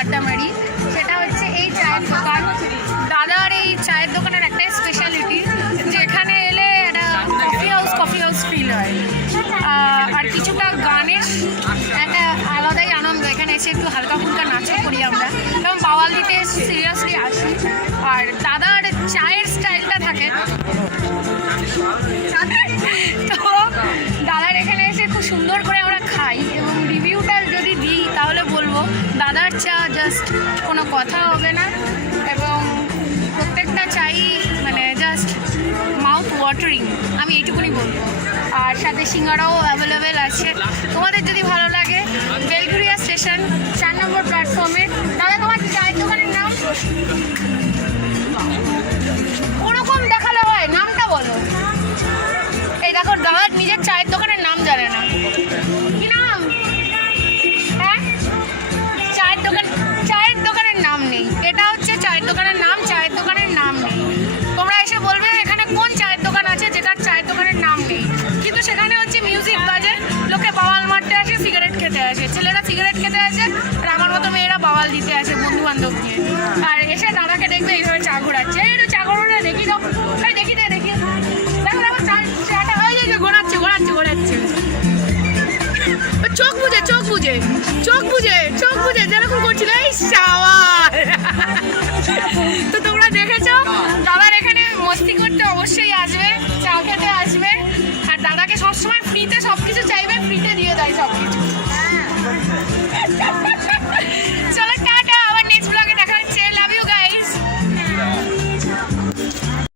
আড্ডা মারি, সেটা হচ্ছে এই চায়ের দোকান। দাদার এই চায়ের দোকানের একটাই স্পেশালিটি, যেখানে এলে একটা কফি হাউস ফিল হয়, আর কিছুটা গানের একটা আলাদাই আনন্দ। এখানে এসে একটু হালকা ফুলকা নাচও করি আমরা, এবং বাওয়ালিতে সিরিয়াসলি আসি। আর দাদার চায়ের স্টাইলটা থাকে, তো দাদার এখানে এসে খুব সুন্দর করে আমরা খাই, এবং রিভিউটা যদি দিই তাহলে বলবো দাদার চা জাস্ট কোনো কথা হবে না, এবং প্রত্যেকটা চাই মানে জাস্ট মাউথ ওয়াটারিং, আমি এইটুকুনি বলবো। আর সাথে সিঙ্গারাও অ্যাভেলেবেল আছে। তোমাদের যদি ভালো লাগে, বেলঘরিয়া স্টেশন 4 নম্বর প্ল্যাটফর্মে। দাদা, তোমার চায়ের দোকানের নাম ওরকম দেখালে হয়, নামটা বলো। এই দেখো, দাদা নিজের চায়ের দোকানের নাম জানে না। কি নাম? হ্যাঁ, চায়ের দোকানের নাম নেই। এটা হচ্ছে চায়ের দোকানের নাম, চায়ের দোকানের নাম নেই। তোমরা এসে বলবে এখানে কোন চায়ের দোকান আছে যেটার চায়ের দোকানের নাম নেই, কিন্তু সেখানে হচ্ছে মিউজিক বাজে, লোকে বাওয়াল মারতে আসে, সিগারেট খেতে আসে, ছেলেরা সিগারেট খেতে আসে, আর আমার মতো মেয়েরা বাওয়াল দিতে আসে বন্ধু বান্ধব নিয়ে। আর এসে দাদাকে দেখবে এইভাবে চা ঘোরাচ্ছে, একটু চা ঘোরানো দেখি তো, দেখি দেখো দেখো চাটা হয়ে যায়, ঘোরাচ্ছে চোখ বুঝে যেরকম করছিল এই শাওয়ার। তো তোমরা দেখেছো, দাদার এখানে মস্তি করতে অবশ্যই আসবে, চা খেতে আসবে, আর দাদাকে সবসময় ফ্রিতে সব কিছু চাই